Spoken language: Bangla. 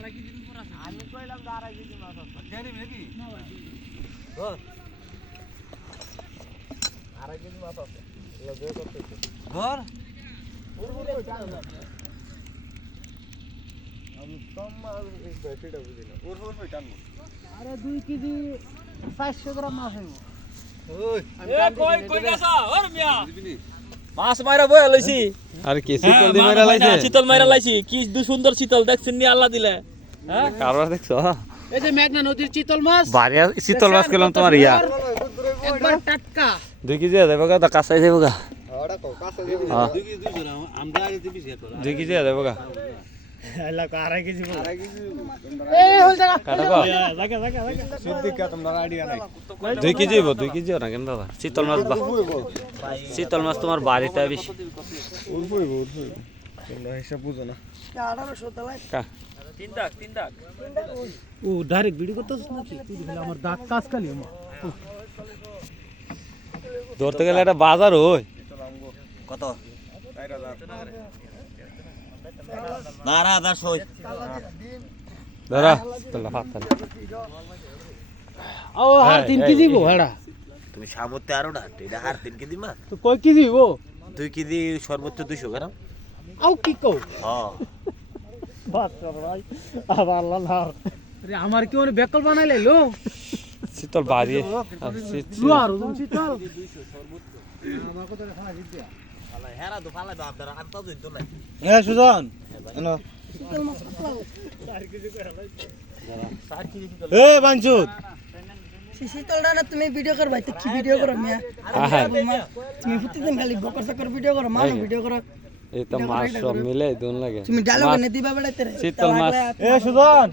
আমি কইলাম 2.5 কেজি মাছ আছে জানি নাকি না ভাই ধর 2.5 কেজি মাছ আছে এগুলো বের করতেছে ধর আমি কম মাছ সেটা বুঝি না ওর টানবো আরে 2 কেজি 400 গ্রাম মাছ হইব ওই এ কই গেছা ওর মিয়া মাছ মাইরা বয়া লইছি আর কি শীতল দি মাইরা লাইছে শীতল মাইরা লাইছি কি সুন্দর শীতল দেখছেন নি আল্লাহ দিলে হ্যাঁ কারবার দেখছো এই যে মেঘনা নদীর চিতল মাছ বাড়িয়া শীতল মাছ খেলাম তোমার ইয়া একবার টাটকা 2 কেজি দেবো গা কাঁচাই দেবো গা ওটা কো কাছে দিবি 2 কেজি 200 গ্রাম আমরা আগে দিবি সে তোরা 2 কেজি দেবো গা এলা 2.5 কেজি 2.5 কেজি এই হল জায়গা কাটা কো জায়গা সিদ্দিকা তোমরা আইডিয়া নাই 2 কেজি 2 কেজি না কেন দাদা শীতল মাছ বা শীতল মাছ তোমার বাড়িটা বেশি উড়ফুইব তোমরা হিসাব বুঝো না 1800 টাকা কা তিন দাগ ও ডাইরেক্ট ভিডিও করতেছ নাকি তুই দেখলে আমার দাগ কাজ খালি আমার ধরতে গেলে একটা বাজার হয় কত 12,000 দাদা তোলা হাত তালে ও আর 3 কেজি গো হেডা তুমি সামর্থ্য আরো না এটা আর 3 কেজি মা তো কয় কেজি গো 2 কেজি সর্বোচ্চ 200 গ্রাম আও কি কও হ্যাঁ বাস কর ভাই আবার আল্লাহ না আরে আমার কি ওরে বেকল বানাই লাইলো শীতল বাড়ি লুয়ার ওজন শীতল আমার কত খাওয়া দিতে আলা হেরা তো ফালাই বাপ দারা আর তো জইতো না এ সুজন এনো এ বাঞ্চুত শীতলটা না তুমি ভিডিও করবা তো কি ভিডিও করো মিয়া তুমি প্রতিদিন খালি বকর সকর ভিডিও করো মানো ভিডিও করো এই তো মাছ সব মিলে দুন লাগে তুমি ডায়লগ এনে দিবা বেড়াইতে রে শীতল মাছ এ সুজন